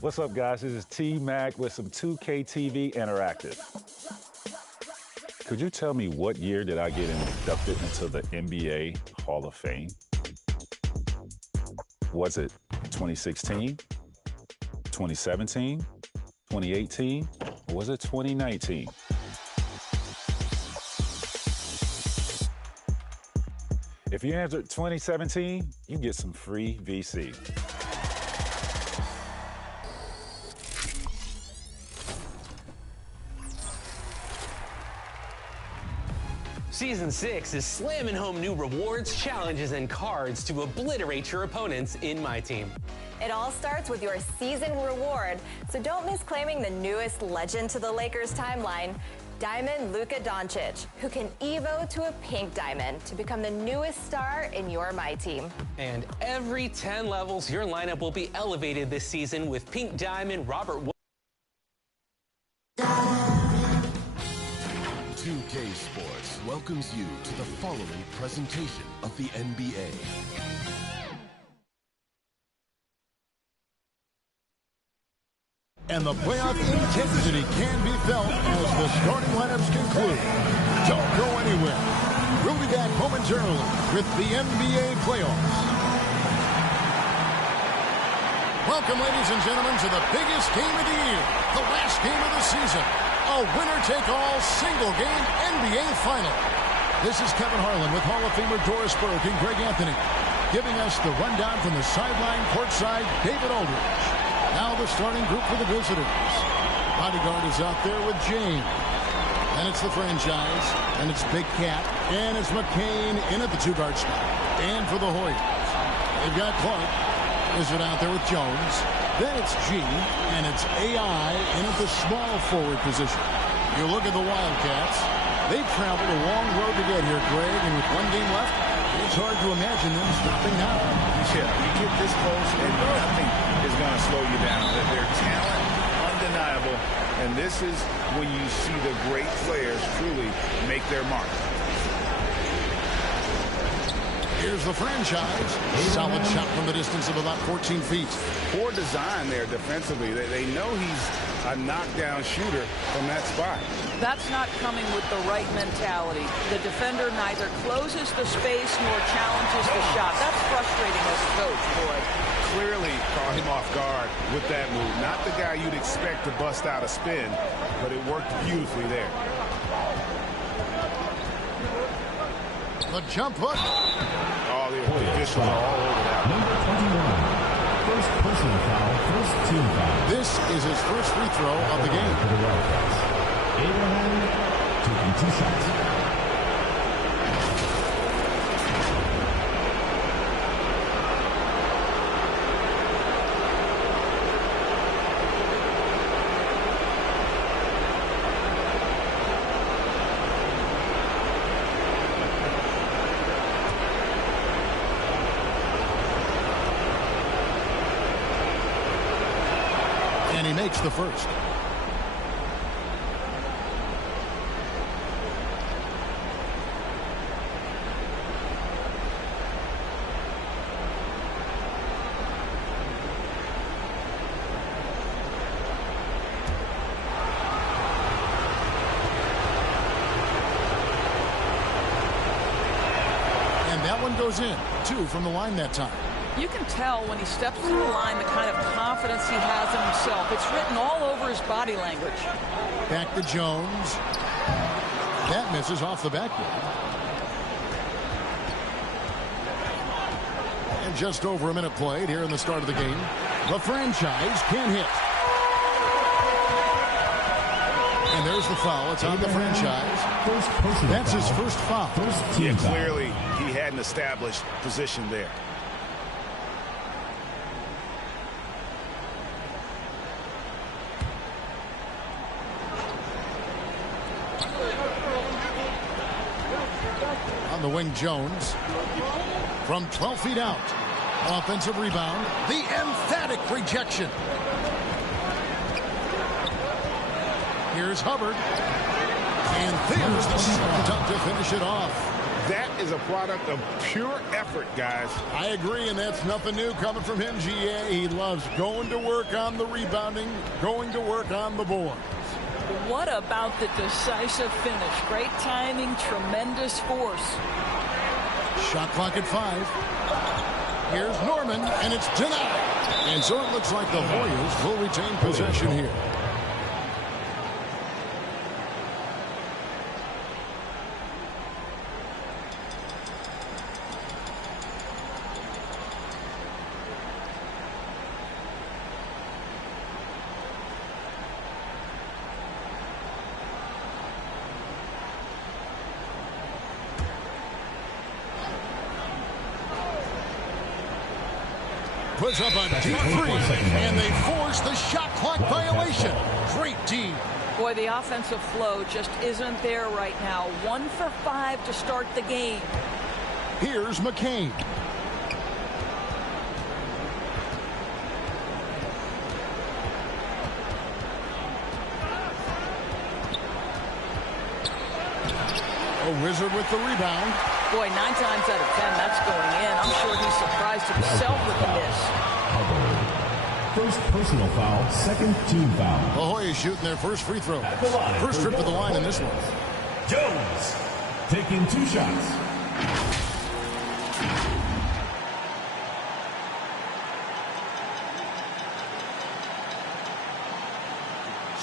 What's up, guys? This is T-Mac with some 2K TV Interactive. Could you tell me what year did I get inducted into the NBA Hall of Fame? Was it 2016, 2017, 2018, or was it 2019? If you answered 2017, you get some free VC. Season 6 is slamming home new rewards, challenges, and cards to obliterate your opponents in My Team. It all starts with your season reward, so don't miss claiming the newest legend to the Lakers timeline, Diamond Luka Doncic, who can evo to a pink diamond to become the newest star in your My Team. And every 10 levels, your lineup will be elevated this season with Pink Diamond Robert Williams. 2K Sports welcomes you to the following presentation of the NBA. And the playoff intensity can be felt as the starting lineups conclude. Don't go anywhere. We'll be back momentarily with the NBA playoffs. Welcome, ladies and gentlemen, to the biggest game of the year, the last game of the season, a winner-take-all single-game NBA final. This is Kevin Harlan with Hall of Famer Doris Burke and Greg Anthony, giving us the rundown from the sideline courtside, David Aldridge. Now the starting group for the visitors. Bodyguard is out there with James. And it's the franchise. And it's Big Cat. And it's McCain in at the two-guard spot. And for the Hoyas, they've got Clark. Is it out there with Jones? Then it's G. And it's AI in at the small forward position. You look at the Wildcats. They've traveled a long road to get here, Greg. And with one game left, it's hard to imagine them stopping now. Yeah, you get this close and nothing is going to slow you down. Their talent, undeniable, and this is when you see the great players truly make their mark. Here's the franchise. Solid shot from the distance of about 14 feet. Poor design there defensively. They know he's a knockdown shooter from that spot. That's not coming with the right mentality. The defender neither closes the space nor challenges the shot. That's frustrating as a coach, boy. Clearly caught him off guard with that move. Not the guy you'd expect to bust out a spin, but it worked beautifully there. The jump hook. Oh, the officials are all over that. Number 21. First personal foul, first team foul. This is his first free throw of the game. For the Wildcats. Abraham taking 2 shots. And he makes the first. And that one goes in. 2 from the line that time. You can tell when he steps to the line the kind of confidence he has in himself. It's written all over his body language. Back to Jones. That misses off the backboard. And just over a minute played here in the start of the game. The franchise can hit. And there's the foul. It's on the franchise. That's his first foul. Yeah, clearly he had an established position there. On the wing, Jones. From 12 feet out. Offensive rebound. The emphatic rejection. Here's Hubbard. And there's the dunk to finish it off. That is a product of pure effort. effort, guys. I agree, and that's nothing new coming from him, GA. He loves going to work on the rebounding, going to work on the boards. What about the decisive finish? Great timing, tremendous force. Shot clock at 5. Here's Norman, and it's denied. And so it looks like the Hoyas will retain possession here. Puts up a deep three, and they force the shot clock violation. Great D. Boy, the offensive flow just isn't there right now. 1 for 5 to start the game. Here's McCain. A Wizard with the rebound. Boy, 9 times out of 10, that's going in. I'm sure he's surprised himself with the miss. First personal foul, second team foul. The Hoyas shooting their first free throw. First trip to the line in this one. Jones taking 2 shots.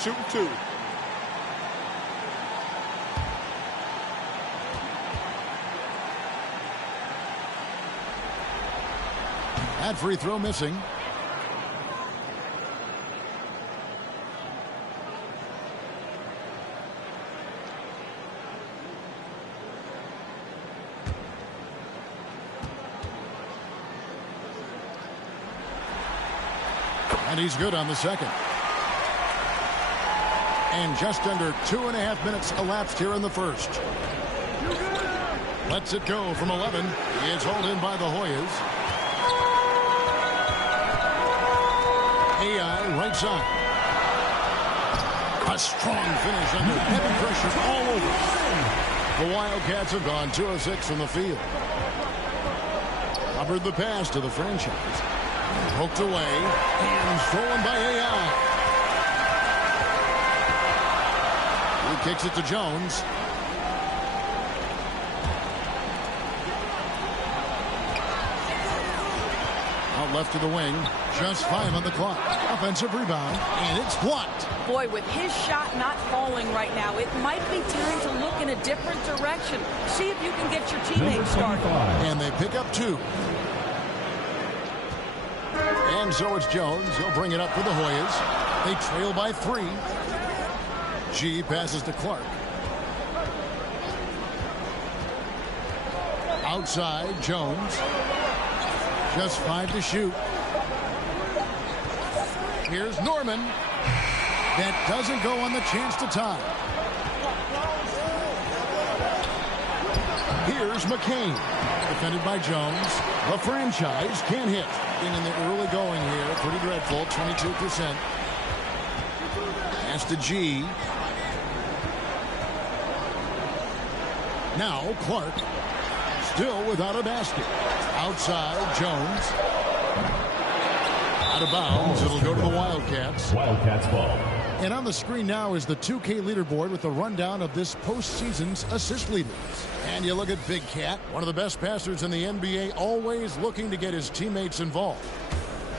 Shooting 2. That free throw missing. And he's good on the second. And just under 2.5 minutes elapsed here in the first. Lets it go from 11. It's hauled in by the Hoyas. AI right side. A strong finish under heavy pressure all over. The Wildcats have gone 2 of 6 from the field. Covered the pass to the franchise. Poked away and stolen by AI. He kicks it to Jones. Out left to the wing. Just 5 on the clock. Offensive rebound, and it's blocked. Boy, with his shot not falling right now, it might be time to look in a different direction. See if you can get your teammates started. And they pick up 2. And so it's Jones. He'll bring it up for the Hoyas. They trail by 3. G passes to Clark. Outside, Jones. Just 5 to shoot. Here's Norman. That doesn't go on the chance to tie. Here's McCain. Defended by Jones. The franchise can't hit. In the early going here, pretty dreadful, 22%. Pass to G. Now Clark. Still without a basket. Outside, Jones. Out of bounds. It'll go to the Wildcats. Wildcats ball. And on the screen now is the 2K leaderboard with the rundown of this postseason's assist leaders. And you look at Big Cat, one of the best passers in the NBA, always looking to get his teammates involved.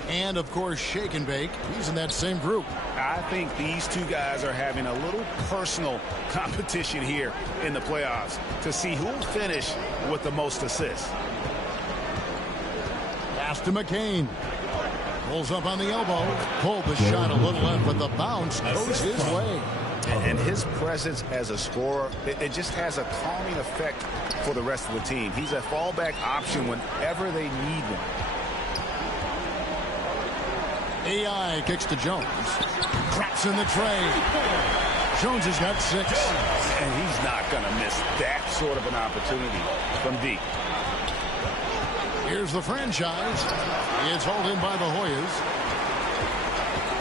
And, of course, Shake and Bake. He's in that same group. I think these 2 guys are having a little personal competition here in the playoffs to see who will finish with the most assists. Pass to McCain. Pulls up on the elbow. Pulled the shot a little left, but the bounce goes his way. And his presence as a scorer, it just has a calming effect for the rest of the team. He's a fallback option whenever they need one. AI kicks to Jones. Drops in the tray. Jones has got 6. And he's not going to miss that sort of an opportunity from deep. Here's the franchise. It's hauled in by the Hoyas.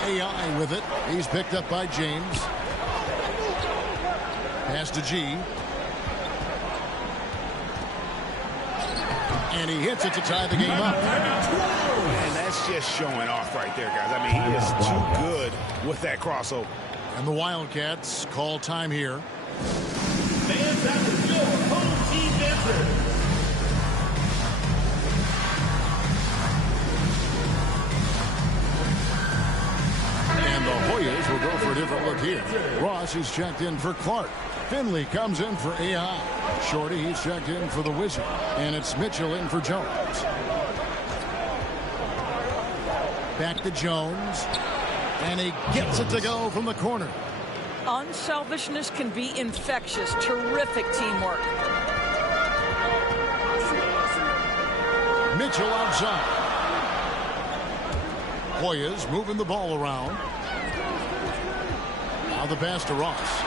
AI with it. He's picked up by James. Pass to G. And he hits it to tie the game up. And that's just showing off right there, guys. I mean, he is too good with that crossover. And the Wildcats call time here. Fans at the door, home team answer. And the Hoyas will go for a different look here. Ross is checked in for Clark. Finley comes in for AI. Shorty, he's checked in for the Wizard. And it's Mitchell in for Jones. Back to Jones. And he gets it to go from the corner. Unselfishness can be infectious. Terrific teamwork. Mitchell outside. Hoyas moving the ball around. Now the pass to Ross.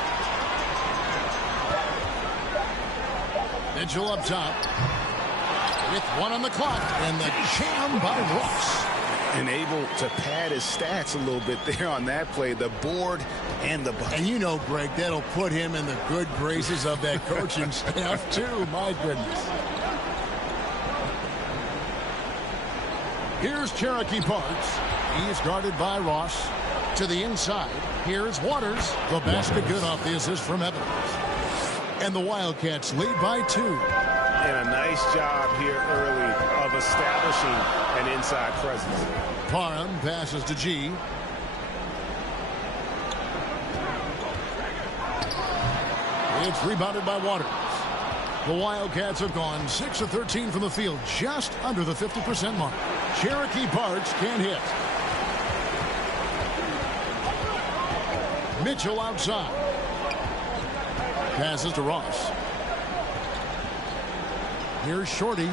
Mitchell up top. With one on the clock. And the jam by Ross. And able to pad his stats a little bit there on that play. The board and the bucket. And you know, Greg, that'll put him in the good graces of that coaching staff, too. My goodness. Here's Cherokee Parks. He's guarded by Ross. To the inside. Here's Waters. The basket good off the assist from Evans. And the Wildcats lead by 2. And a nice job here early of establishing an inside presence. Parham passes to G. It's rebounded by Waters. The Wildcats have gone 6 of 13 from the field, just under the 50% mark. Cherokee Parks can't hit. Mitchell outside. Passes to Ross. Here's Shorty.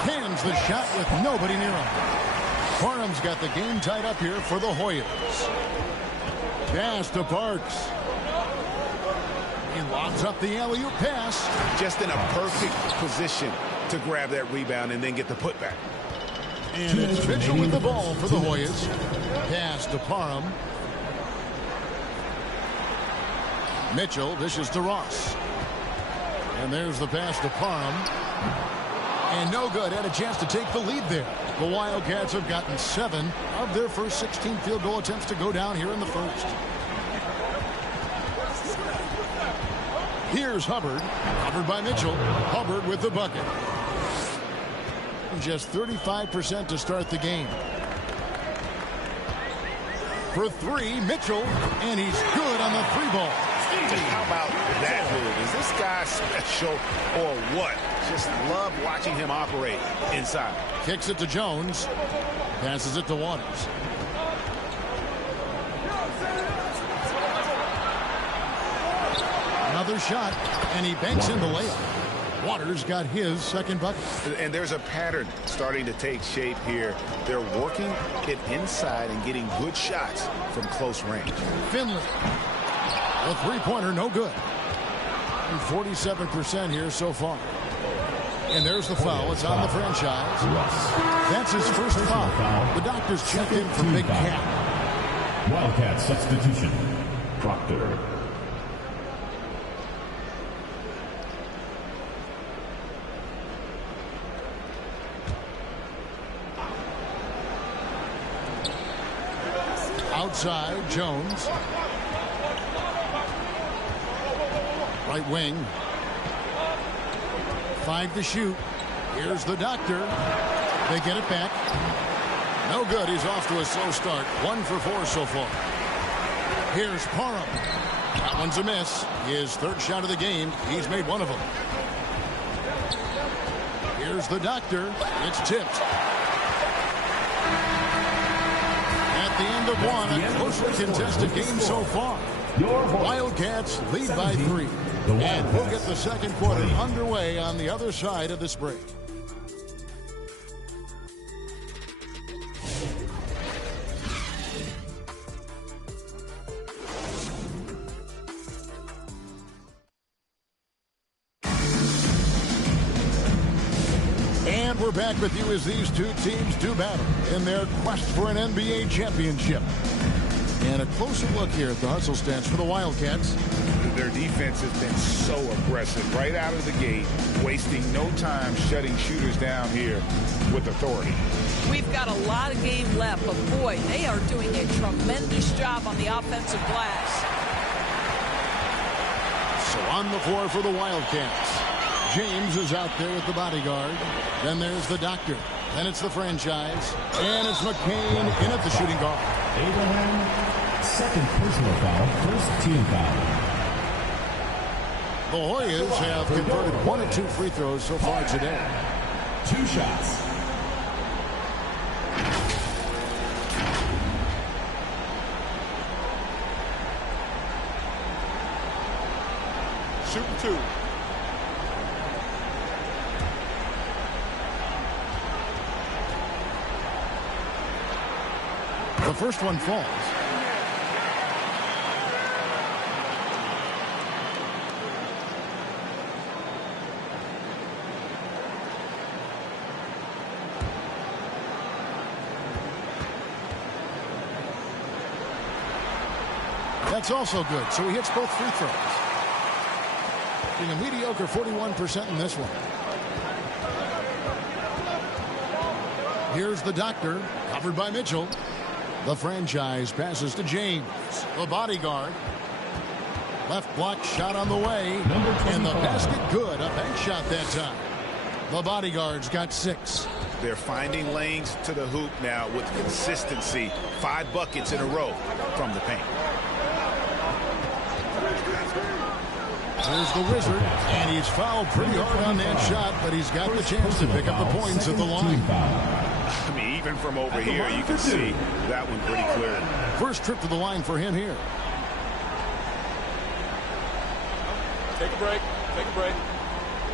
Hands the shot with nobody near him. Parham's got the game tied up here for the Hoyas. Pass to Parks. He lobs up the alley-oop pass. Just in a perfect position to grab that rebound and then get the putback. And it's Mitchell with the ball for the Hoyas. Pass to Parham. Mitchell dishes to Ross. And there's the pass to Parham. And no good. Had a chance to take the lead there. The Wildcats have gotten 7 of their first 16 field goal attempts to go down here in the first. Here's Hubbard. Hubbard by Mitchell. Hubbard with the bucket. Just 35% to start the game. For 3, Mitchell. And he's good on the 3-ball. How about that move? Is this guy special or what? Just love watching him operate inside. Kicks it to Jones. Passes it to Waters. Another shot, and he banks in the layup. Waters got his second bucket. And there's a pattern starting to take shape here. They're working it inside and getting good shots from close range. Finley. A three-pointer, no good. 47% here so far. And there's the foul. It's on the franchise. That's his first foul. The doctors checked in for Big Cat. Wildcat substitution. Proctor. Outside, Jones. Right wing. 5 to shoot. Here's the doctor. They get it back. No good. He's off to a slow start. 1 for 4 so far. Here's Parham. That one's a miss. His third shot of the game. He's made one of them. Here's the doctor. It's tipped. At the end of one, a closely contested game so far. Wildcats lead by 3. And we'll get the second quarter underway on the other side of this break. And we're back with you as these two teams do battle in their quest for an NBA championship. And a closer look here at the hustle stats for the Wildcats. their defense has been so aggressive right out of the gate, wasting no time shutting shooters down here with authority. We've got a lot of game left, but boy, they are doing a tremendous job on the offensive glass. So on the floor for the Wildcats. James is out there with the bodyguard. Then there's the doctor. Then it's the franchise. And it's McCain in at the shooting guard. Abraham, second personal foul, first team foul. The Hoyas have converted 1 of 2 free throws so far today. 2 shots. Shooting 2. The first one falls. That's also good. So he hits both free throws. Being a mediocre 41% in this one. Here's the doctor, covered by Mitchell. The franchise passes to James. The bodyguard. Left block shot on the way. And the basket good. A bank shot that time. The bodyguard's got 6. They're finding lanes to the hoop now with consistency. 5 buckets in a row from the paint. There's the Wizard, and he's fouled pretty hard on that shot, but he's got the chance to pick up the points at the line. I mean, even from over here, you can see that one pretty clear. First trip to the line for him here. Take a break. Take a break.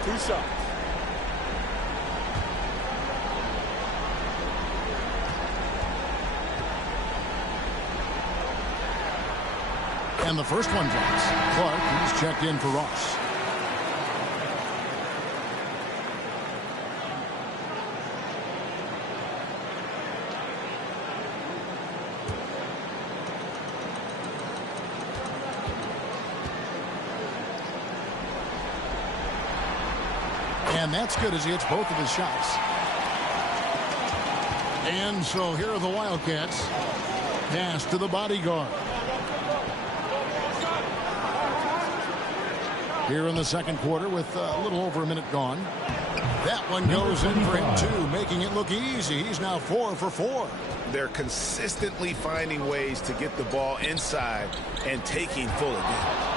2 shots. And the first one drops. Clark, he's checked in for Ross. And that's good as he hits both of his shots. And so here are the Wildcats. Pass to the bodyguard. Here in the second quarter with a little over a minute gone. That one goes in for him too, making it look easy. He's now 4 for 4. They're consistently finding ways to get the ball inside and taking full advantage.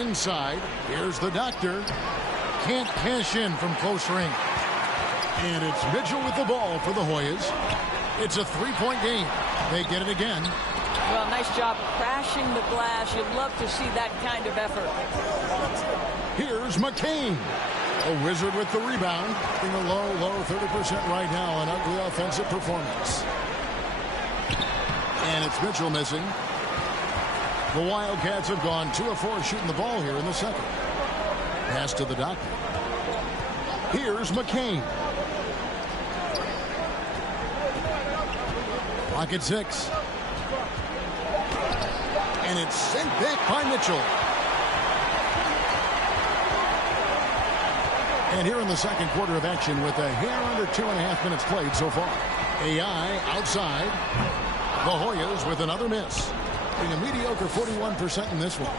Inside, here's the doctor. Can't cash in from close range. And it's Mitchell with the ball for the Hoyas. It's a 3-point game. They get it again. Well, nice job crashing the glass. You'd love to see that kind of effort. Here's McCain. A Wizard with the rebound. In a low 30% right now. An ugly offensive performance. And it's Mitchell missing. The Wildcats have gone 2 of 4 shooting the ball here in the second. Pass to the doctor. Here's McCain. Clock at 6. And it's sent back by Mitchell. And here in the second quarter of action with a hair under 2.5 minutes played so far. AI outside. The Hoyas with another miss. Being a mediocre 41% in this one.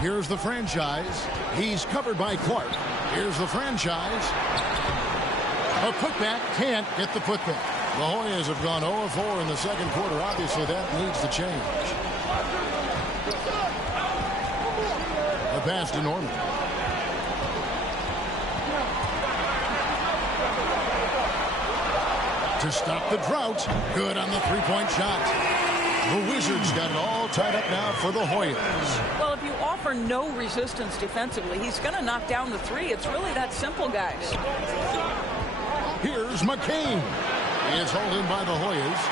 Here's the franchise. He's covered by Clark. Here's the franchise. A putback, can't get the putback. The Hoyas have gone 0-4 in the second quarter. Obviously, that needs to change. A pass to Norman. To stop the drought. Good on the 3-point shot. The Wizards got it all tied up now for the Hoyas. Well, if you offer no resistance defensively, he's going to knock down the 3. It's really that simple, guys. Here's McCain. He is held in by the Hoyas.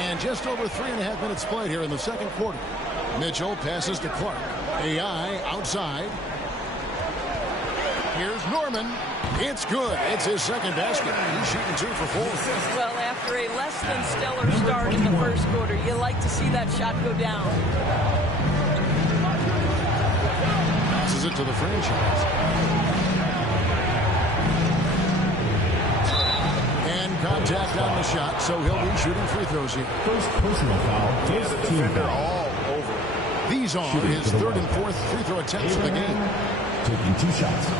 And just over 3.5 minutes played here in the second quarter. Mitchell passes to Clark. AI outside. Here's Norman. It's good. It's his second basket. He's shooting 2 for 4. Well, after a less than stellar start in the first quarter, you like to see that shot go down. Passes it to the franchise. And contact on the shot, so he'll be shooting free throws here. First personal foul. There's a defender all over. These are his third and fourth free throw attempts of the game. Taking 2 shots.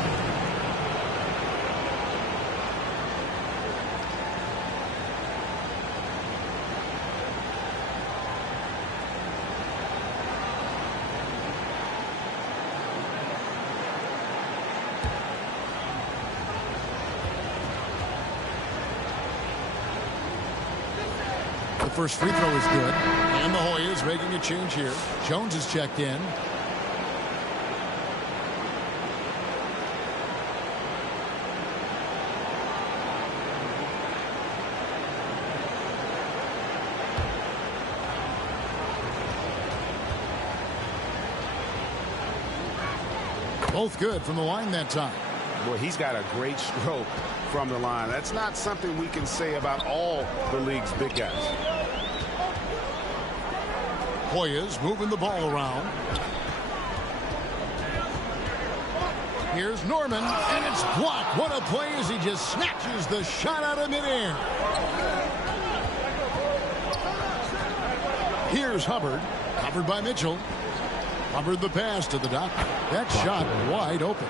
The first free throw is good. And the Hoyas making a change here. Jones is checked in. Both good from the line that time. Boy, he's got a great stroke from the line. That's not something we can say about all the league's big guys. Hoyas moving the ball around. Here's Norman, and it's blocked. What a play as he just snatches the shot out of midair. Here's Hubbard, covered by Mitchell. Hubbard the pass to the doctor. That shot wide open.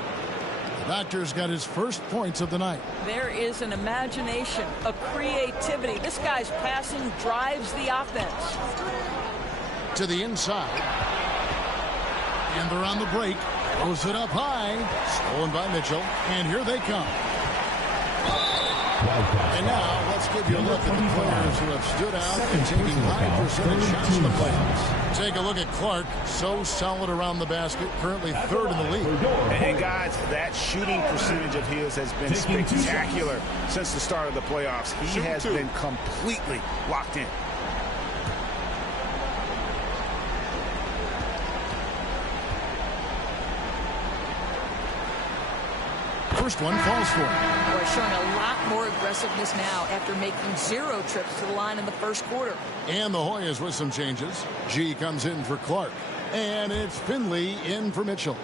The doctor's got his first points of the night. There is an imagination, a creativity. This guy's passing drives the offense. To the inside. And they're on the break. Throws it up high. Stolen by Mitchell. And here they come. And now let's give you a look at the players who have stood out and taking high percentage shots in the playoffs. Take a look at Clark. So solid around the basket. Currently third in the league. And guys, that shooting percentage of his has been spectacular since the start of the playoffs. He has been completely locked in. First one falls for him. We're showing a lot more aggressiveness now after making 0 trips to the line in the first quarter. And the Hoyas with some changes. G comes in for Clark. And it's Finley in for Mitchell.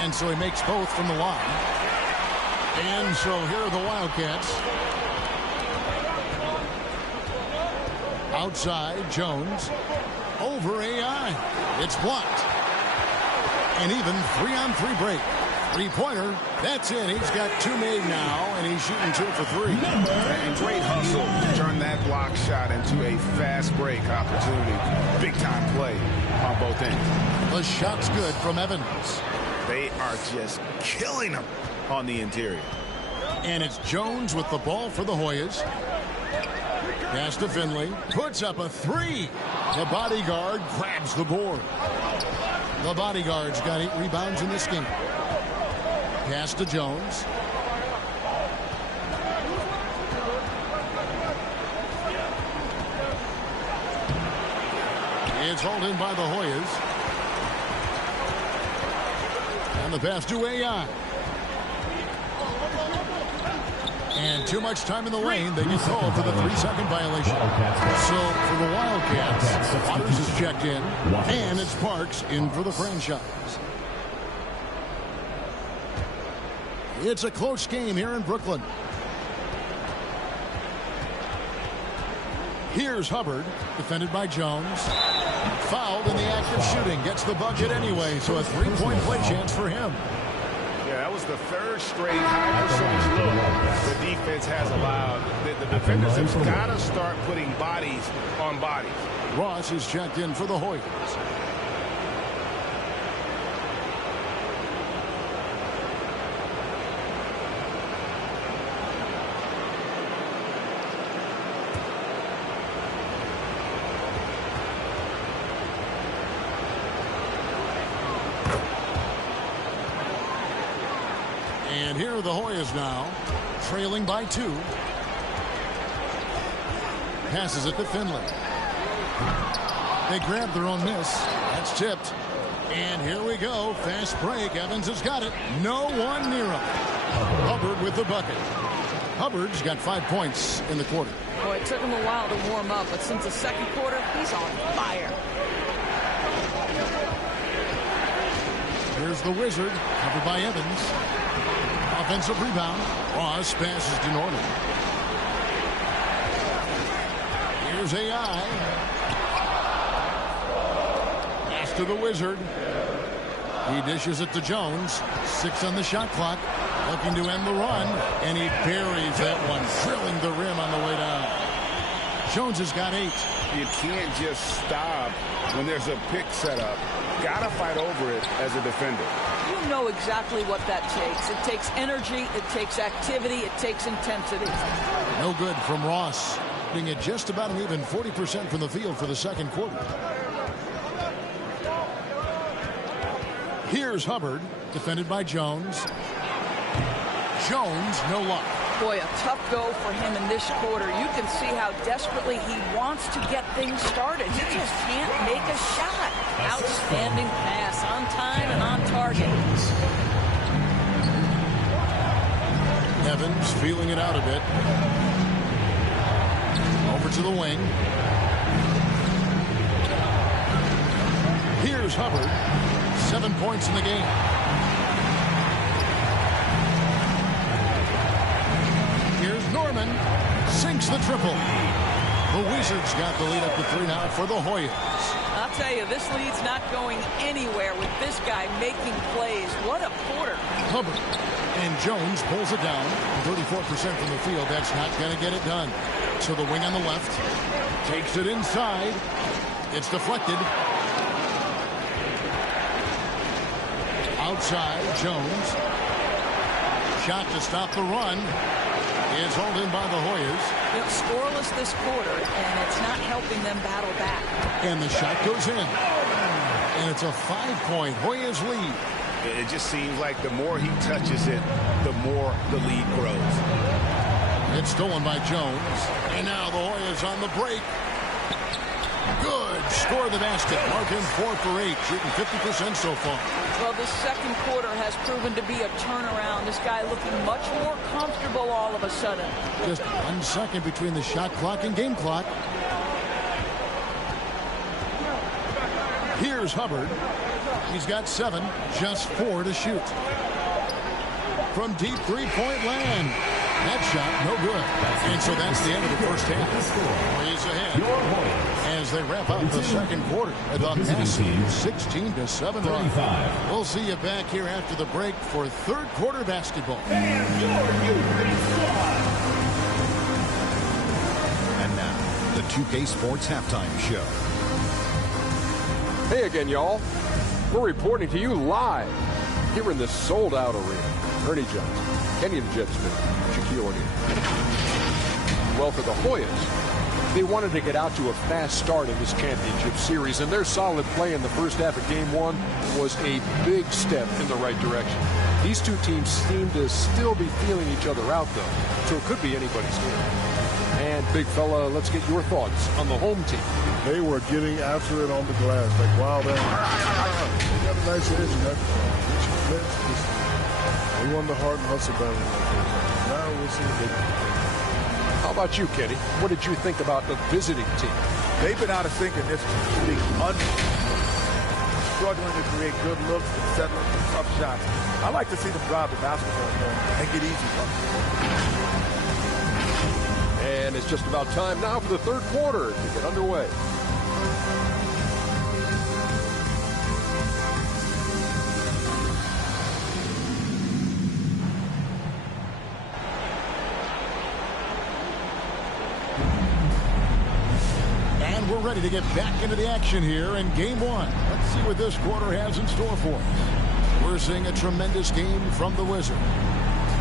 And so he makes both from the line. And so here are the Wildcats. Outside, Jones. Over AI. It's blocked. And even 3-on-3 break. 3-pointer. That's in. He's got 2 made now, and he's shooting 2 for 3. And great hustle to turn that block shot into a fast break opportunity. Big time play on both ends. The shot's good from Evans. They are just killing him on the interior. And it's Jones with the ball for the Hoyas. Pass to Finley. Puts up a 3. The bodyguard grabs the board. The bodyguard's got 8 rebounds in this game. Pass to Jones. It's hauled in by the Hoyas. And the pass to AI. And too much time in the lane. They get called for the 3-second violation. So for the Wildcats, Waters is checked in. And it's Parks in for the franchise. It's a close game here in Brooklyn. Here's Hubbard, defended by Jones. Fouled in the act of shooting. Gets the bucket anyway, so a 3-point play chance for him. Yeah, that was the 3rd straight high percentage look the defense has allowed. The defenders have got to start putting bodies on bodies. Ross is checked in for the Hoyas. And here are the Hoyas now, trailing by 2. Passes it to Finley. They grab their own miss. That's tipped. And here we go. Fast break. Evans has got it. No one near him. Hubbard with the bucket. Hubbard's got 5 points in the quarter. Boy, it took him a while to warm up, but since the second quarter, he's on fire. Here's the Wizard, covered by Evans. Offensive rebound. Ross passes to Norman. Here's AI. Pass to the Wizard. He dishes it to Jones. 6 on the shot clock. Looking to end the run. And he buries that one, drilling the rim on the way down. Jones has got 8. You can't just stop when there's a pick set up. Gotta fight over it as a defender. You know exactly what that takes. It takes energy, it takes activity, it takes intensity. No good from Ross. Being at just about an even 40% from the field for the second quarter. Here's Hubbard, defended by Jones. Jones, no luck. Boy, a tough go for him in this quarter. You can see how desperately he wants to get things started. He just can't make a shot. Outstanding pass, on time and on target. Evans feeling it out a bit. Over to the wing. Here's Hubbard. 7 points in the game. Here's Norman. Sinks the triple. The Wizards got the lead up to 3 now for the Hoyas. I'll tell you, this lead's not going anywhere with this guy making plays. What a quarter. Hubbard. And Jones pulls it down. 34% from the field. That's not going to get it done. So the wing on the left. Takes it inside. It's deflected. Outside, Jones. Shot to stop the run. Is hauled in by the Hoyas. Scoreless this quarter, and it's not helping them battle back. And the shot goes in. And it's a 5-point Hoyas lead. It just seems like the more he touches it, the more the lead grows. It's stolen by Jones. And now the Hoyas on the break. Good. Score the basket. Mark him 4 for 8. Shooting 50% so far. Well, this second quarter has proven to be a turnaround. This guy looking much more comfortable all of a sudden. Just 1 second between the shot clock and game clock. Here's Hubbard. He's got 7, just 4 to shoot. From deep three-point land. That shot, no good. And so that's the end of the first half. Hoyas ahead as they wrap up the second quarter. The massive 16-7 run. We'll see you back here after the break for third quarter basketball. And now, the 2K Sports Halftime Show. Hey again, y'all. We're reporting to you live here in the sold-out arena. Ernie Jones, Kenyon Jetsmith, Shaquille O'Neal. Well, for the Hoyas, they wanted to get out to a fast start in this championship series, and their solid play in the first half of Game 1 was a big step in the right direction. These two teams seem to still be feeling each other out, though, so it could be anybody's game. And, big fella, let's get your thoughts on the home team. They were getting after it on the glass, like wild animals. They got a nice edge in that. They won the hard and hustle battle. Now we'll see what they do. How about you, Kenny? What did you think about the visiting team? They've been out of sync in this league, struggling to create good looks and settling for tough shots. I like to see them drive the basketball and get easy buckets. And it's just about time now for the third quarter to get underway. And we're ready to get back into the action here in Game 1. Let's see what this quarter has in store for us. We're seeing a tremendous game from the Wizard.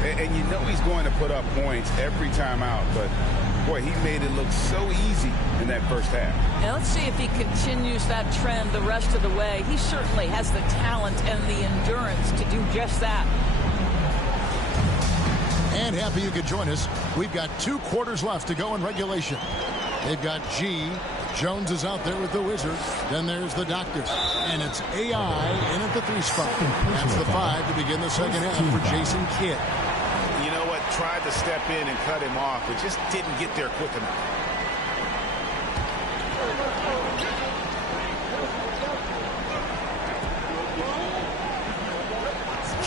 And you know he's going to put up points every time out, but boy, he made it look so easy in that first half. Now let's see if he continues that trend the rest of the way. He certainly has the talent and the endurance to do just that. And happy you could join us. We've got 2 quarters left to go in regulation. They've got G, Jones is out there with the Wizards. Then there's the Doctor. And it's AI in at the 3 spot. That's the 5 to begin the second half for Jason Kidd. You know what? Tried to step in and cut him off, but just didn't get there quick enough.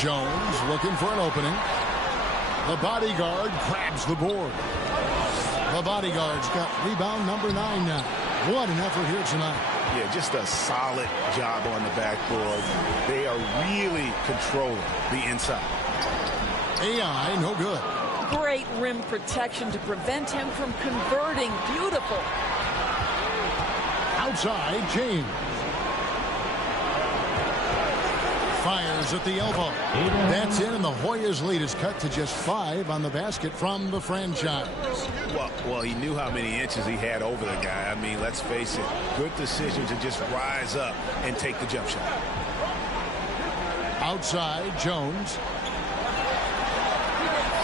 Jones looking for an opening. The bodyguard grabs the board. The bodyguard's got rebound number 9 now. What an effort here tonight. Yeah, just a solid job on the backboard. They are really controlling the inside. AI, no good. Great rim protection to prevent him from converting. Beautiful. Outside, James. Fires at the elbow. That's in, and the Hoyas' lead is cut to just 5 on the basket from the franchise. Well, he knew how many inches he had over the guy. I mean, let's face it, good decision to just rise up and take the jump shot. Outside, Jones.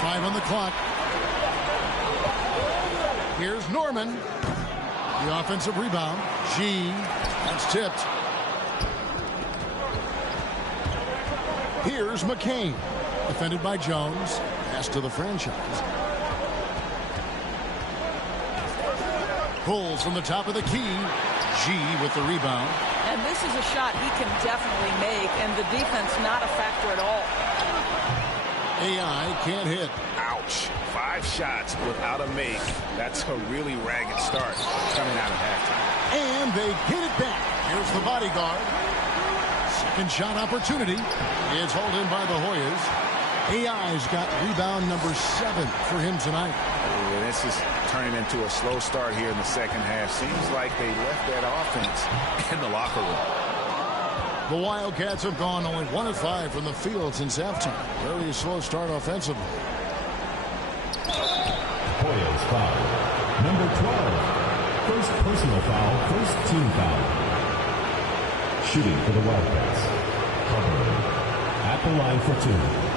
5 on the clock. Here's Norman. The offensive rebound. That's tipped. Here's McCain. Defended by Jones. Pass to the franchise. Pulls from the top of the key. With the rebound. And this is a shot he can definitely make, and the defense not a factor at all. AI can't hit. Ouch. 5 shots without a make. That's a really ragged start coming out of halftime. And they get it back. Here's the bodyguard. Second shot opportunity. It's hauled in by the Hoyas. AI's got rebound number 7 for him tonight. Yeah, this is turning into a slow start here in the second half. Seems like they left that offense in the locker room. The Wildcats have gone only 1 of 5 from the field since halftime. Very slow start offensively. Hoyas foul. Number 12. First personal foul, first team foul. Shooting for the Wildcats. Covering. At the line for 2.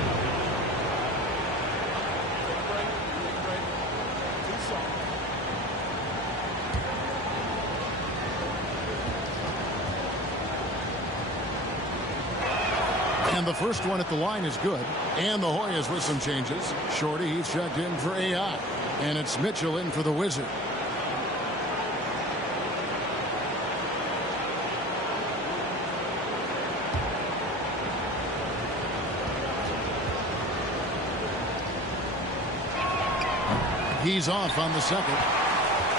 And the first one at the line is good. And the Hoyas with some changes. Shorty, he's checked in for AI. And it's Mitchell in for the Wizard. He's off on the second.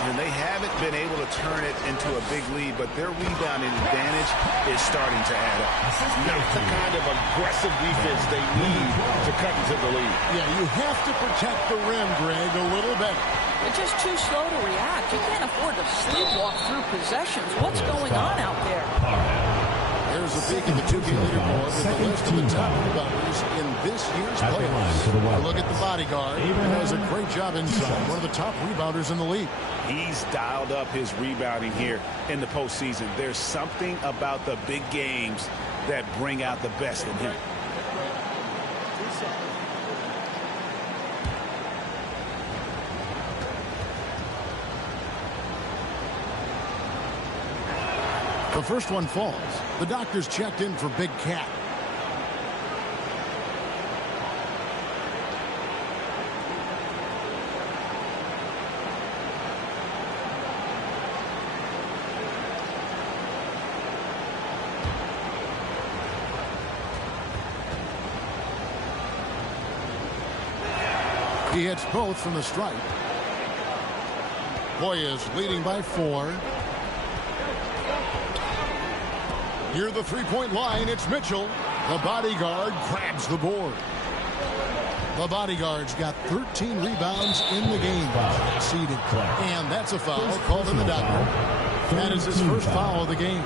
And they haven't been able to turn it into a big lead, but their rebounding advantage is starting to add up. Not the kind of aggressive defense they need to cut into the lead. Yeah, you have to protect the rim, Greg, a little better. They're just too slow to react. You can't afford to sleepwalk through possessions. What's going on out there? There's a peek at the 2K leaderboard with the list of the top rebounders in this year's playoffs. Look at the bodyguard. He does a great job inside. One of the top rebounders in the league. He's dialed up his rebounding here in the postseason. There's something about the big games that bring out the best in him. The first one falls. The doctor's checked in for Big Cat. He hits both from the stripe. Hoyas leading by 4. Near the three-point line, it's Mitchell. The bodyguard grabs the board. The bodyguard's got 13 rebounds in the game. Conceded. And that's a foul called in the doctor. That is his first foul of the game.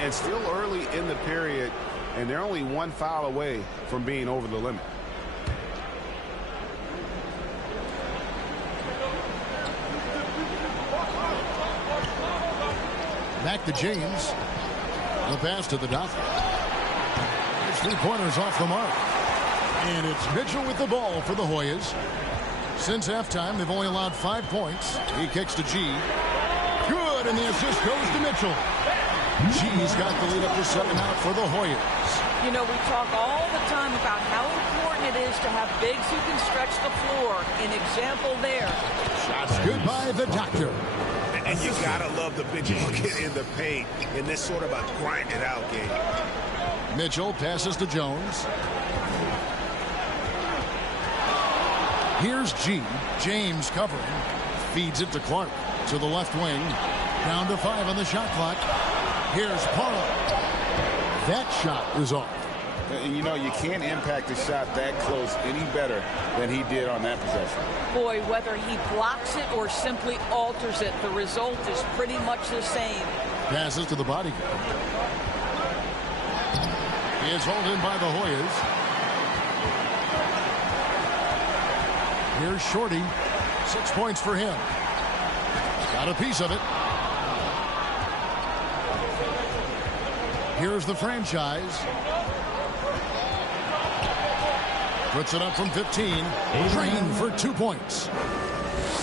And still early in the period, and they're only 1 foul away from being over the limit. Back to James. The pass to the doctor. His 3-pointers off the mark. And it's Mitchell with the ball for the Hoyas. Since halftime, they've only allowed 5 points. He kicks to G. Good good, and the assist goes to Mitchell. G's got the lead up to 7 out for the Hoyas. You know, we talk all the time about how important it is to have bigs who can stretch the floor. An example there. Shots good by the Doctor. And you gotta love the big bucket in the paint in this sort of a grind-it-out game. Mitchell passes to Jones. Here's G. James covering. Feeds it to Clark. To the left wing. Down to 5 on the shot clock. Here's Parham. That shot is off. And you know, you can't impact a shot that close any better than he did on that possession. Boy, whether he blocks it or simply alters it, the result is pretty much the same. Passes to the body guard. He is hauled in by the Hoyas. Here's Shorty. 6 points for him. Got a piece of it. Here's the franchise. Puts it up from 15. Drained for 2 points.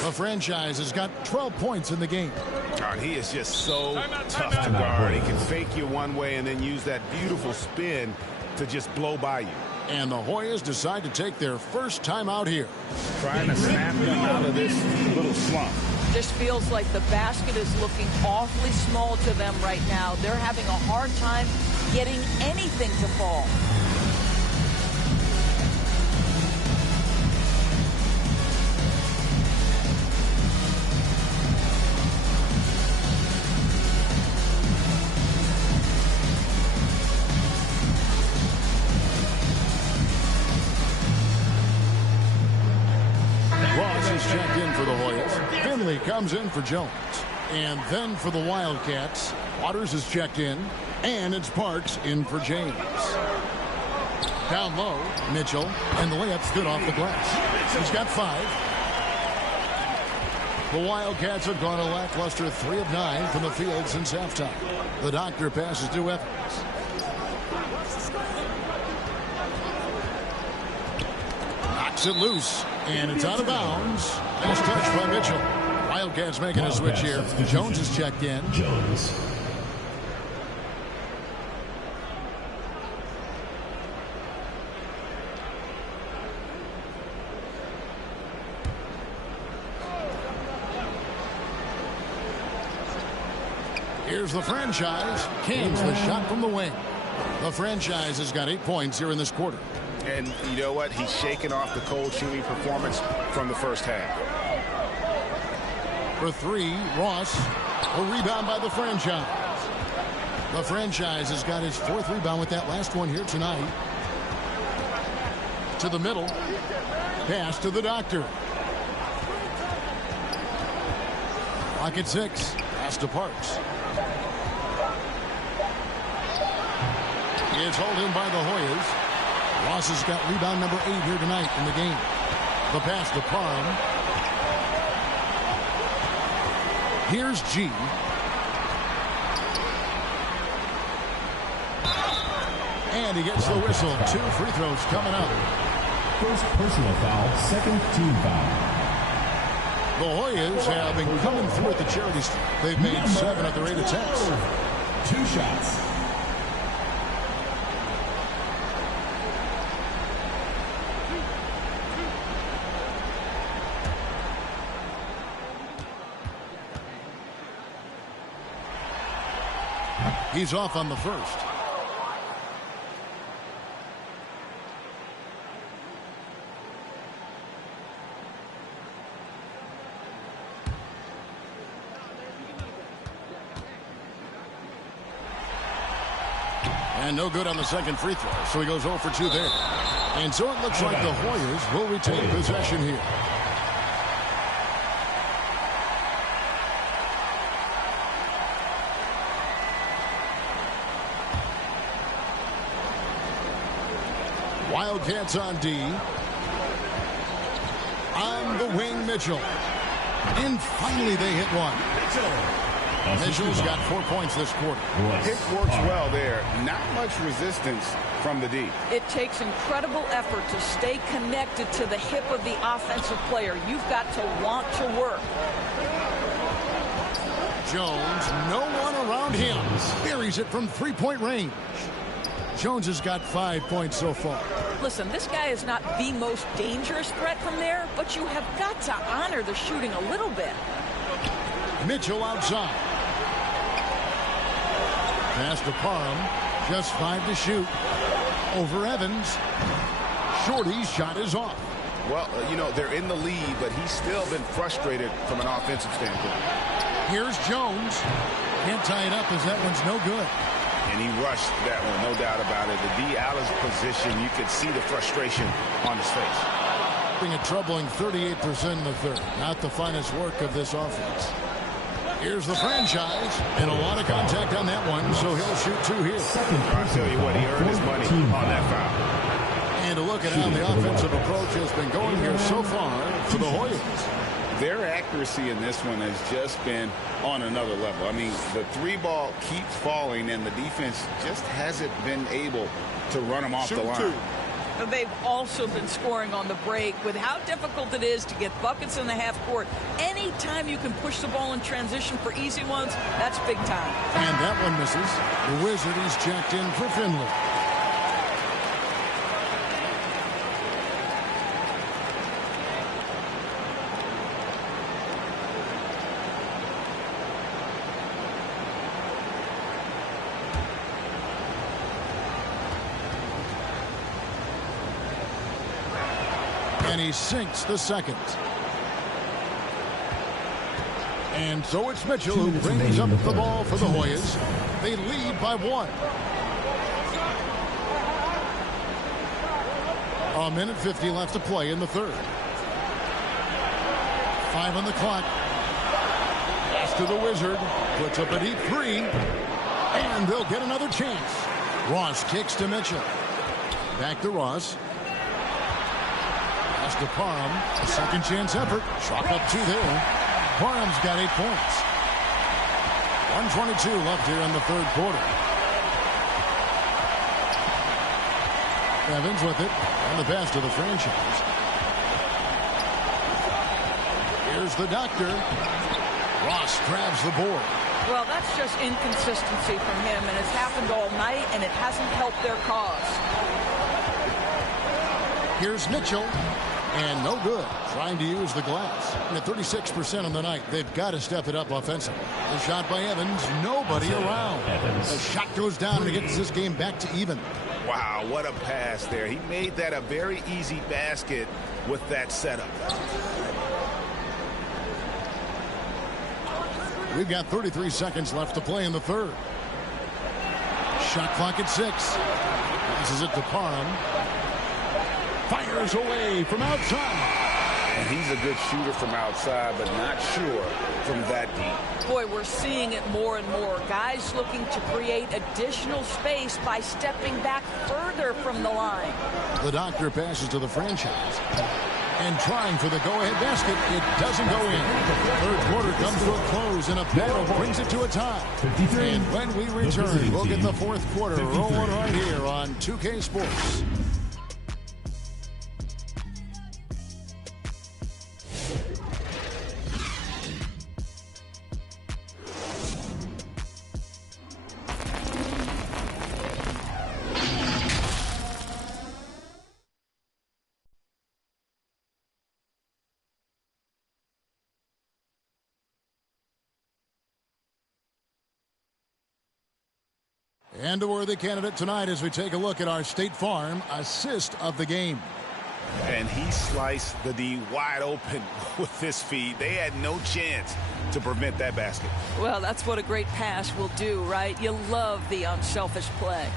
The franchise has got 12 points in the game. He is just so tough to guard. He can fake you one way and then use that beautiful spin to just blow by you. And the Hoyas decide to take their first time out here. Trying to snap them out of this little slump. Just feels like the basket is looking awfully small to them right now. They're having a hard time getting anything to fall. Checked in for the Hoyas. Finley comes in for Jones. And then for the Wildcats, Waters is checked in. And it's Parks in for James. Down low, Mitchell. And the layup's good off the glass. He's got 5. The Wildcats have gone a lackluster 3 of 9 from the field since halftime. The Doctor passes to Evans. Knocks it loose. And it's out of bounds. Nice touch by Mitchell. Wildcats making a switch here. Jones is checked in. Jones. Here's the franchise. Kane's the shot from the wing. The franchise has got 8 points here in this quarter. And you know what? He's shaking off the cold shooting performance from the first half. For 3, Ross. A rebound by the franchise. The franchise has got his 4th rebound with that last one here tonight. To the middle. Pass to the Doctor. Clock at 6. Pass to Parks. It's hauled in by the Hoyas. Ross has got rebound number 8 here tonight in the game. The pass to Parham. Here's G. And he gets the whistle. 2 free throws coming up. First personal foul, second team foul. The Hoyas have been coming through at the charity stripe. They've made 7 of their 8 attempts. 2 shots. He's off on the first. And no good on the second free throw, so he goes 0 for 2 there. And so it looks like the Hoyas will retain possession here. Wildcats on D. On the wing, Mitchell. And finally they hit one. Mitchell's got 4 points this quarter. Pick works well there. Not much resistance from the D. It takes incredible effort to stay connected to the hip of the offensive player. You've got to want to work. Jones, no one around him. Buries it from three-point range. Jones has got 5 points so far. Listen, this guy is not the most dangerous threat from there, but you have got to honor the shooting a little bit. Mitchell outside. Pass to Parham. Just 5 to shoot. Over Evans. Shorty's shot is off. Well, you know, they're in the lead, but he's still been frustrated from an offensive standpoint. Here's Jones. Can't tie it up as that one's no good. And he rushed that one, no doubt about it. The D. Allen's position, you could see the frustration on his face. A troubling 38% in the third. Not the finest work of this offense. Here's the franchise. And a lot of contact on that one, so he'll shoot 2 here. I'll tell you what, he earned his money on that foul. And a look at how the offensive approach has been going here so far for the Hoyas. Their accuracy in this one has just been on another level. I mean, the 3-ball keeps falling, and the defense just hasn't been able to run them off the line. They've also been scoring on the break. With how difficult it is to get buckets in the half court, anytime you can push the ball in transition for easy ones, that's big time. And that one misses. The Wizard is checked in for Finley. And he sinks the second. And so it's Mitchell who brings up the ball for the Hoyas. They lead by 1. A minute 50 left to play in the third. 5 on the clock. Pass to the Wizard. Puts up a deep 3. And they'll get another chance. Ross kicks to Mitchell. Back to Ross. To Parham, a second chance effort. Chalk up 2 there. Parham's got 8 points. 1:22 left here in the third quarter. Evans with it, and the pass to the franchise. Here's the doctor. Ross grabs the board. Well, that's just inconsistency from him, and it's happened all night, and it hasn't helped their cause. Here's Mitchell. And no good. Trying to use the glass. And at 36% on the night, they've got to step it up offensively. The shot by Evans. Nobody around. The shot goes down and it gets this game back to even. Wow, what a pass there. He made that a very easy basket with that setup. We've got 33 seconds left to play in the third. Shot clock at 6. Passes it to Parham. Fires away from outside. And he's a good shooter from outside, but not sure from that deep. Boy, we're seeing it more and more. Guys looking to create additional space by stepping back further from the line. The doctor passes to the franchise. And trying for the go-ahead basket. It doesn't go in. The third quarter comes to a close, and a battle brings it to a tie. And when we return, we'll get the fourth quarter rolling right here on 2K Sports. And a worthy candidate tonight as we take a look at our State Farm assist of the game. And he sliced the D wide open with this feed. They had no chance to prevent that basket. Well, that's what a great pass will do, right? You love the unselfish play.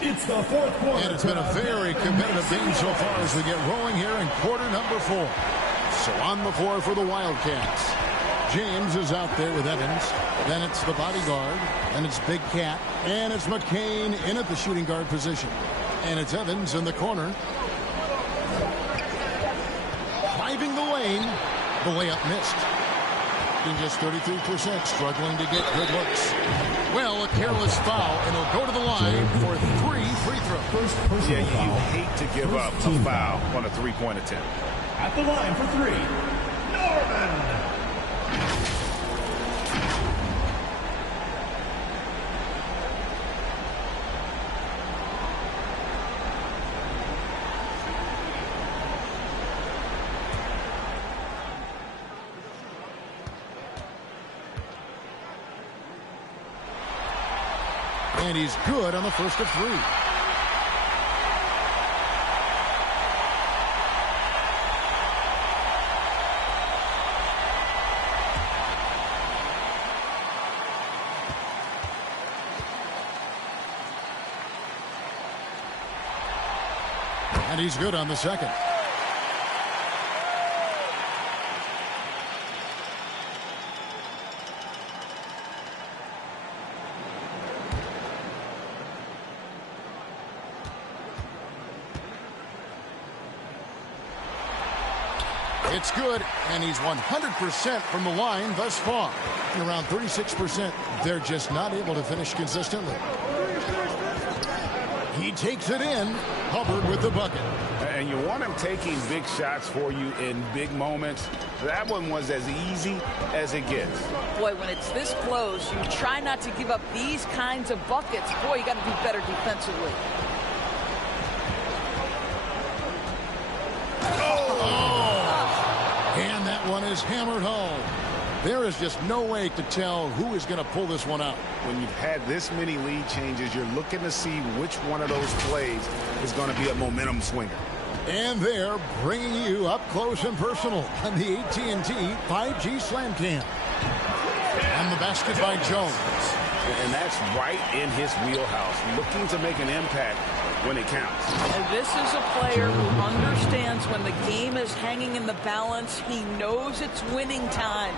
It's the fourth quarter. And it's been a very competitive game so far as we get rolling here in quarter number 4. So on the floor for the Wildcats. James is out there with Evans. Then it's the bodyguard. Then it's Big Cat. And it's McCain in at the shooting guard position. And it's Evans in the corner. Driving the lane. The layup missed. In just 33%, struggling to get good looks. Well, a careless foul, and he'll go to the line for 3 free throws. Yeah, you hate to give up a foul on a three-point attempt. At the line for 3, Norman. And he's good on the first of 3. And he's good on the second. It's good, and he's 100% from the line thus far. And around 36%, they're just not able to finish consistently. He takes it in. Hubbard with the bucket. And you want him taking big shots for you in big moments. That one was as easy as it gets. Boy, when it's this close, you try not to give up these kinds of buckets. Boy, you got to do better defensively. And that one is hammered home. There is just no way to tell who is going to pull this one out. When you've had this many lead changes, you're looking to see which one of those plays is going to be a momentum swinger. And they're bringing you up close and personal on the AT&T 5G Slam Cam. And the basket by Jones. And that's right in his wheelhouse, looking to make an impact when it counts. And this is a player who understands when the game is hanging in the balance. He knows it's winning time.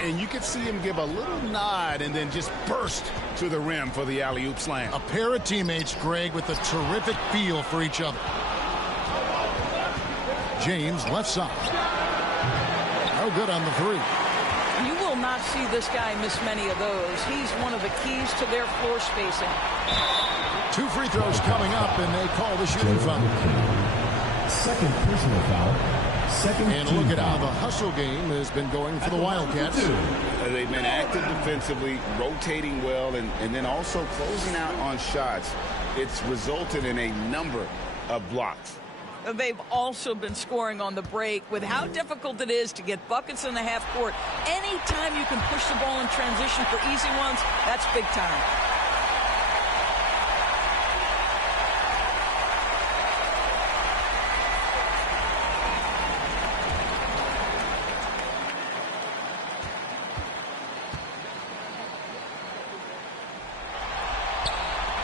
And you could see him give a little nod and then just burst to the rim for the alley-oop slam. A pair of teammates, Greg, with a terrific feel for each other. James left side. No good on the 3. You will not see this guy miss many of those. He's one of the keys to their floor spacing. 2 free throws coming up, and they call the shooting foul. Second personal foul. And look at how the hustle game has been going for the Wildcats. They've been active defensively, rotating well, and then also closing out on shots. It's resulted in a number of blocks. They've also been scoring on the break. With how difficult it is to get buckets in the half court, anytime you can push the ball in transition for easy ones, that's big time.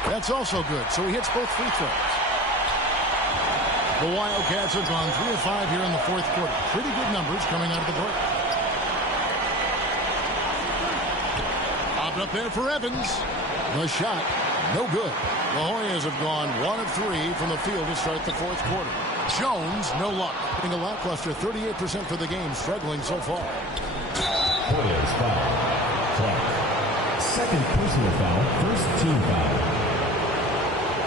That's also good, so he hits both free throws. The Wildcats have gone 3 of 5 here in the fourth quarter. Pretty good numbers coming out of the break. Popped up there for Evans. The shot, no good. The Hoyas have gone 1 of 3 from the field to start the fourth quarter. Jones, no luck. Hitting a lackluster 38% for the game, struggling so far. Hoyas foul. Clark. Second personal foul, first team foul.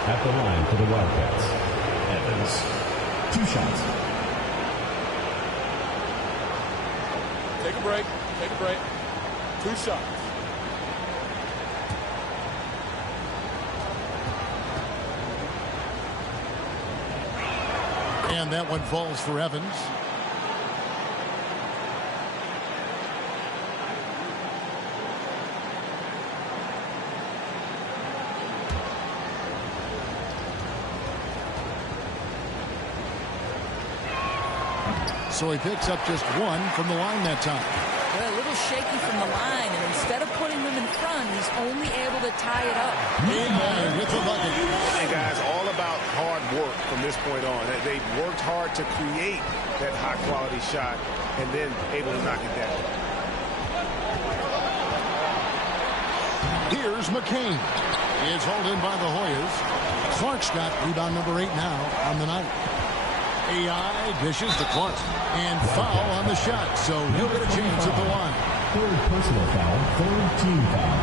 At the line for the Wildcats, Evans. 2 shots. Take a break. Take a break. 2 shots. And that one falls for Evans. So he picks up just 1 from the line that time. Well, a little shaky from the line, and instead of putting them in front, he's only able to tie it up. And with the bucket. And guys, all about hard work from this point on. They've worked hard to create that high-quality shot and then able to knock it down. Here's McCain. It's hauled in by the Hoyas. Clark's got rebound number 8 now on the night. AI dishes to Clark. And foul on the shot, so he'll get a chance at the line. Third personal foul, third team foul.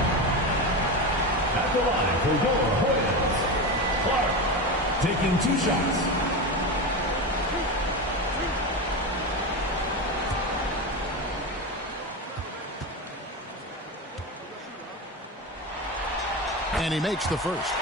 At the line for your Hoyas, Clark, taking 2 shots. And he makes the first.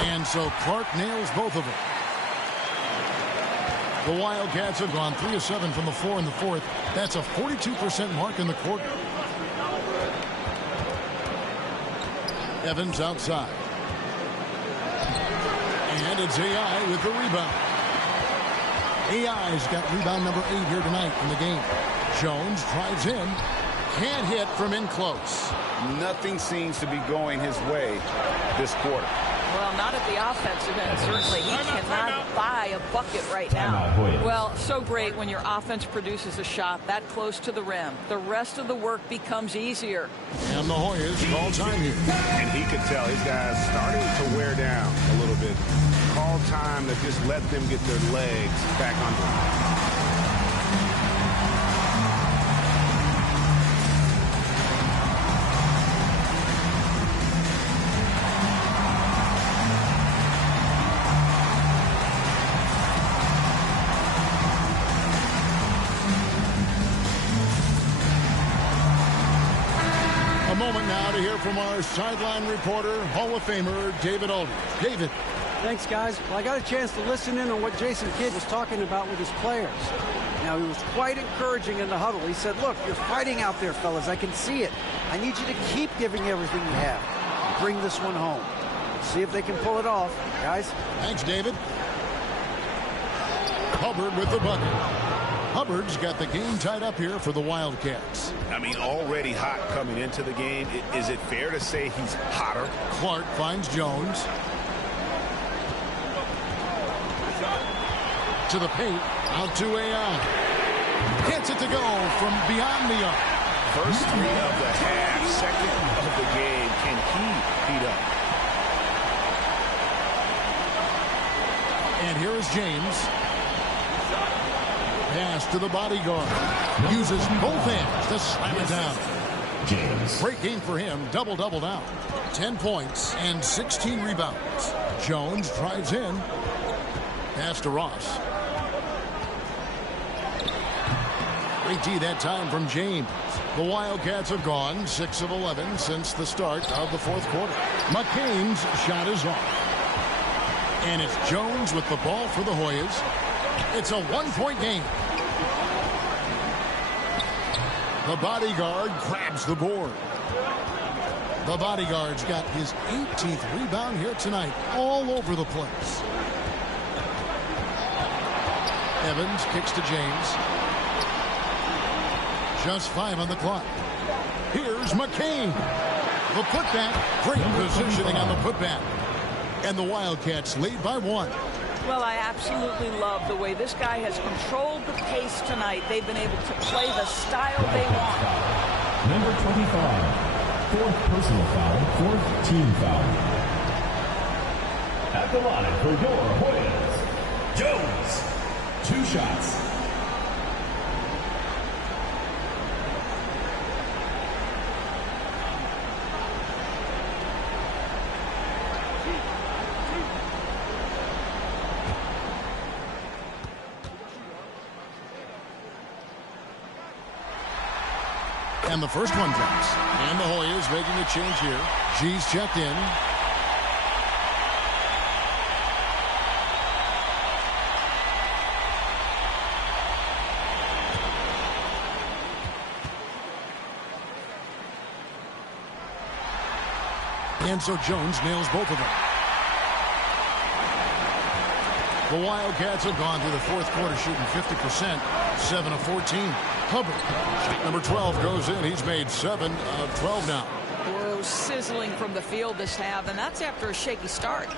And so Clark nails both of them. The Wildcats have gone 3 of 7 from the floor in the fourth. That's a 42% mark in the quarter. Evans outside. And it's AI with the rebound. AI's got rebound number 8 here tonight in the game. Jones drives in. Can't hit from in close. Nothing seems to be going his way this quarter. Well, not at the offensive end, certainly. He cannot buy a bucket right now. Well, so great when your offense produces a shot that close to the rim. The rest of the work becomes easier. And the Hoyas call time here. And he could tell his guys starting to wear down a little bit. Call time to just let them get their legs back under them. From our sideline reporter, Hall of Famer David Aldridge. David. Thanks, guys. Well, I got a chance to listen in on what Jason Kidd was talking about with his players. Now, he was quite encouraging in the huddle. He said, look, you're fighting out there, fellas. I can see it. I need you to keep giving everything you have. Bring this one home. See if they can pull it off, guys. Thanks, David. Hubbard with the bucket. Hubbard's got the game tied up here for the Wildcats. I mean, already hot coming into the game. Is it fair to say he's hotter? Clark finds Jones. To the paint. Out to AI. Gets it to go from beyond the arc. First 3 of the half. Second of the game. Can he heat up? And here is James. Pass to the bodyguard. Uses both hands to slam it down. James. Great game for him. Double-double now. 10 points and 16 rebounds. Jones drives in. Pass to Ross. Great D that time from James. The Wildcats have gone 6 of 11 since the start of the fourth quarter. McCain's shot is off. And it's Jones with the ball for the Hoyas. It's a 1-point game. The bodyguard grabs the board. The bodyguard's got his 18th rebound here tonight, all over the place. Evans kicks to James. Just 5 on the clock. Here's McCain. The putback. Great positioning on the putback. And the Wildcats lead by 1. Well, I absolutely love the way this guy has controlled the pace tonight. They've been able to play the style they want. Number 25, 4th personal foul, 4th team foul. At the line for your Hoyas, Jones, 2 shots. And the first one drops. And the Hoyas making a change here. G's checked in. And so Jones nails both of them. The Wildcats have gone through the fourth quarter shooting 50%, 7 of 14. Hubbard, shot number 12 goes in. He's made 7 of 12 now. Whoa, sizzling from the field this half, and that's after a shaky start.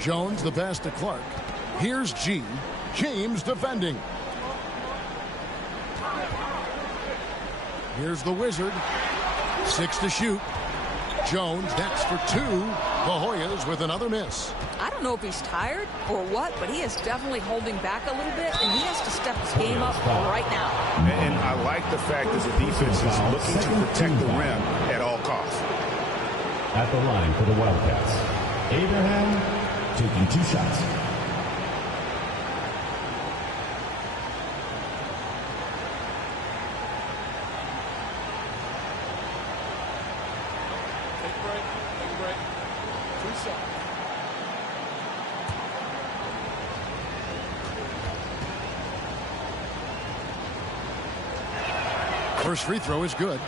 Jones the pass to Clark. Here's G. James defending. Here's the Wizard. 6 to shoot. Jones next for two. The Hoyas with another miss. I don't know if he's tired or what, but he is definitely holding back a little bit, and he has to step his game up right now. And I like the fact that the defense is looking to protect the rim at all costs. At the line for the Wildcats, Abraham taking 2 shots. First free throw is good.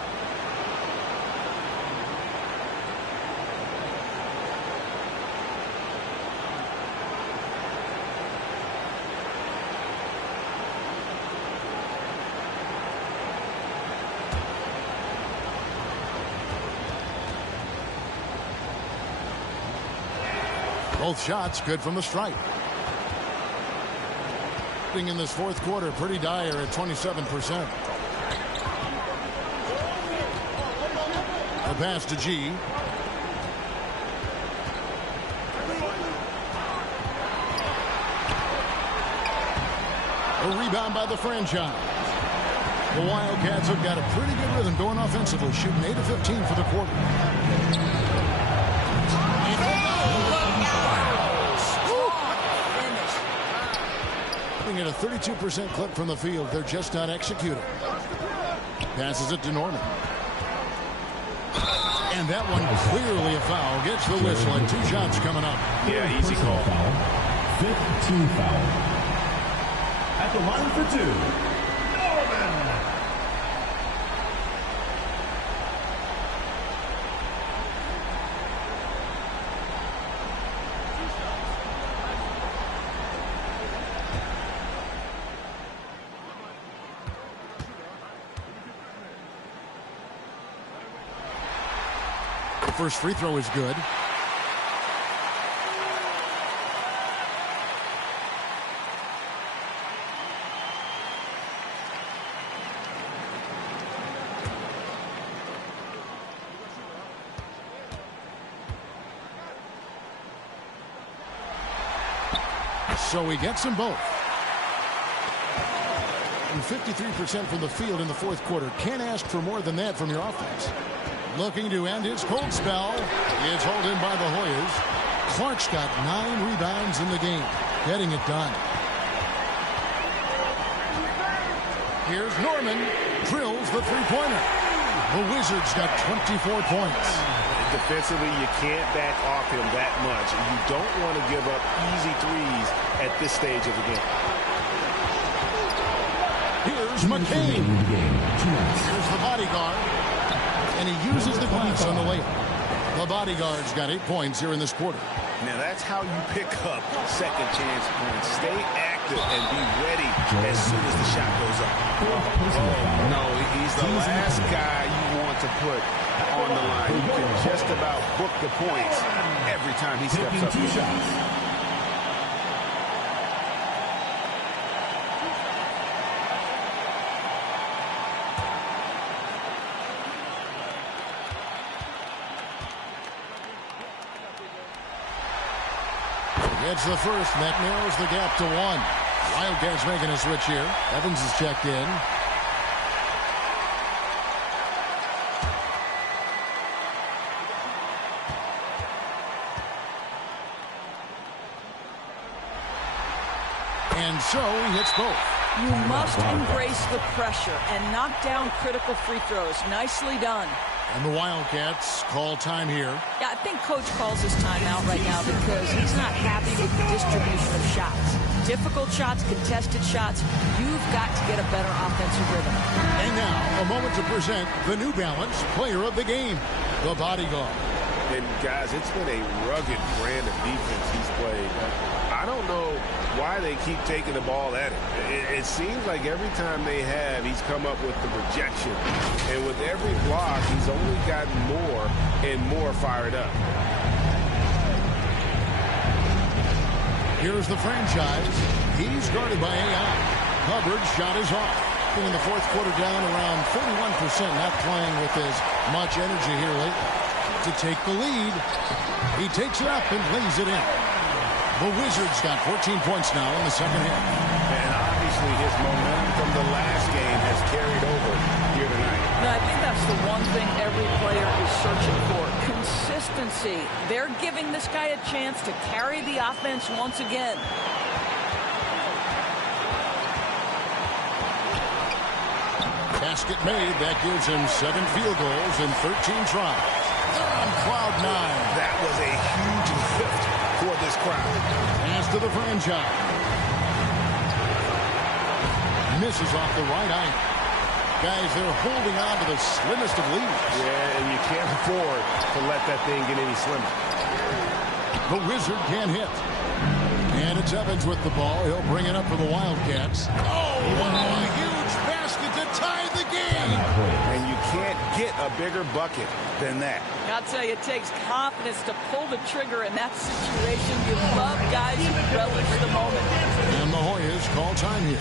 Both shots good from the stripe. In this fourth quarter, pretty dire at 27%. The pass to G. A rebound by the franchise. The Wildcats have got a pretty good rhythm going offensively, shooting 8 of 15 for the quarter. At a 32% clip from the field, they're just not executing. Passes it to Norman. And that one clearly a foul. Gets the whistle and 2 shots coming up. Yeah, easy call. Foul. 5th team foul. At the line for 2, Norman. First free throw is good. So he gets them both. And 53% from the field in the fourth quarter. Can't ask for more than that from your offense. Looking to end his cold spell. It's hauled in by the Hoyas. Clark's got 9 rebounds in the game. Getting it done. Here's Norman. Drills the three-pointer. The Wizards got 24 points. Defensively, you can't back off him that much. You don't want to give up easy threes at this stage of the game. Here's McCain. Here's the bodyguard. And he uses the glass on the layup. The bodyguard's got 8 points here in this quarter. Now that's how you pick up second chance points. Stay active and be ready as soon as the shot goes up. No, he's the last guy you want to put on the line. You can just about book the points every time he steps up. It's the first, and that narrows the gap to 1. Wildcats making a switch here. Evans is checked in. And so he hits both. You must embrace the pressure and knock down critical free throws. Nicely done. And the Wildcats call time here. Yeah, I think Coach calls his timeout right now because he's not happy with the distribution of shots. Difficult shots, contested shots. You've got to get a better offensive rhythm. And now, a moment to present the New Balance Player of the Game, the bodyguard. And guys, it's been a rugged brand of defense he's played. I don't know why they keep taking the ball at him. It seems like every time they have, he's come up with the projection. And with every block, he's only gotten more and more fired up. Here's the franchise. He's guarded by AI. Hubbard's shot is off. In the fourth quarter down around 41%, not playing with as much energy here lately. to take the lead. He takes it up and lays it in. The Wizards got 14 points now in the second half. And obviously his momentum from the last game has carried over here tonight. No, I think that's the one thing every player is searching for. Consistency. They're giving this guy a chance to carry the offense once again. Basket made. That gives him 7 field goals in 13 tries. They're on cloud 9. That was a huge lift for this crowd. Pass to the franchise. Misses off the right iron. Guys, they're holding on to the slimmest of leads. Yeah, and you can't afford to let that thing get any slimmer. The Wizard can't hit. And it's Evans with the ball. He'll bring it up for the Wildcats. Oh, wow, a huge basket to tie the game. And you can't get a bigger bucket than that. I'll tell you, it takes confidence to pull the trigger in that situation. You love guys who relish the moment. And the Hoyas call time here.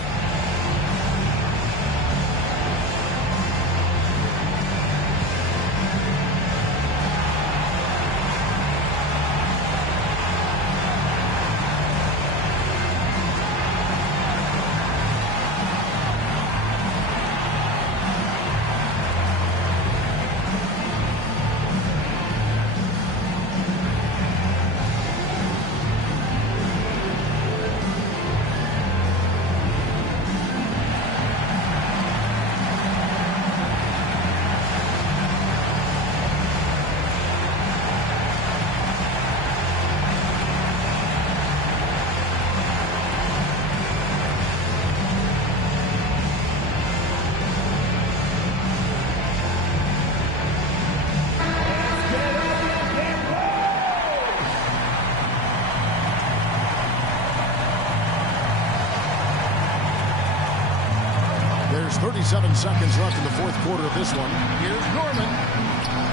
There's 37 seconds left in the fourth quarter of this one. Here's Norman.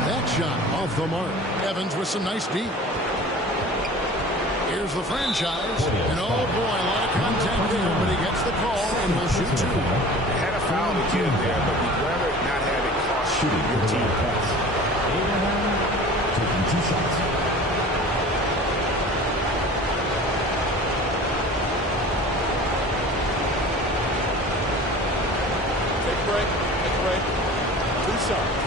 That shot off the mark. Evans with some nice deep. Here's the franchise. And oh boy, a lot of contact there, but he gets the call and will shoot 2. They had a foul to get him there, but you'd rather not have it cost shooting your team. Abraham taking 2 shots. Take a break. 2 shots.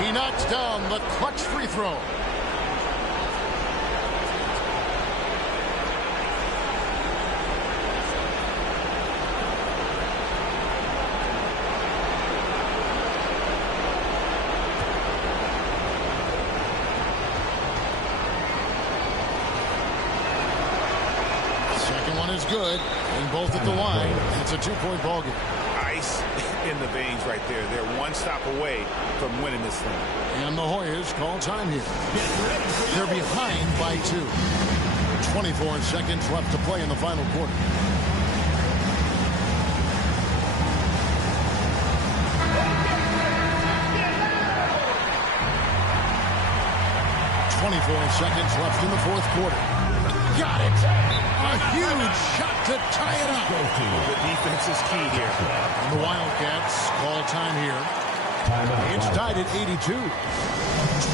He knocks down the clutch free throw. Second one is good, and both at the line. It's a 2-point ball game. Ice in the veins right there. They're one stop away from winning this thing. And the Hoyas call time here. They're behind by 2. 24 seconds left to play in the final quarter. Seconds left in the fourth quarter. Got it! A huge shot to tie it up. The defense is key here. And the Wildcats call time here. It's tied at 82.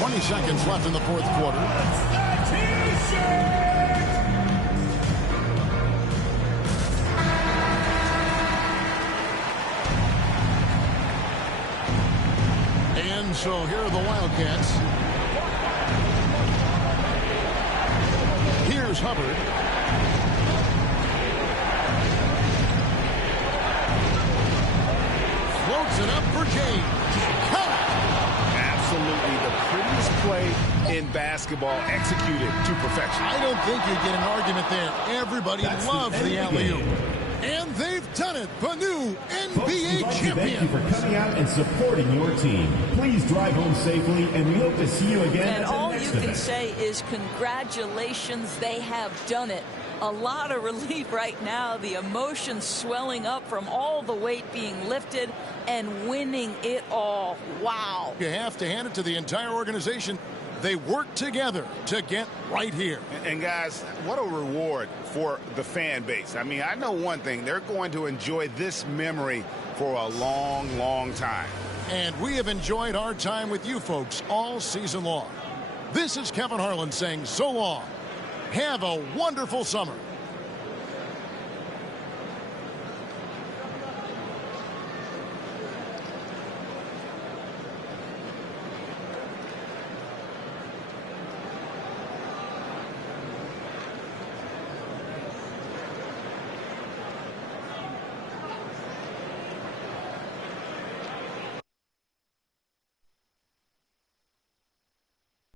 20 seconds left in the fourth quarter. And so here are the Wildcats. Here's Hubbard. Floats it up for James. Absolutely the prettiest play in basketball executed to perfection. I don't think you get an argument there. Everybody loves the alley-oop. And they've done it. The new NBA champions. Thank you for coming out and supporting your team. Please drive home safely, and we hope to see you again. And all you can say is congratulations, they have done it. A lot of relief right now. The emotions swelling up from all the weight being lifted and winning it all. Wow. You have to hand it to the entire organization. They work together to get right here. And guys, what a reward for the fan base. I mean, I know one thing. They're going to enjoy this memory for a long, long time. And we have enjoyed our time with you folks all season long. This is Kevin Harlan saying so long. Have a wonderful summer.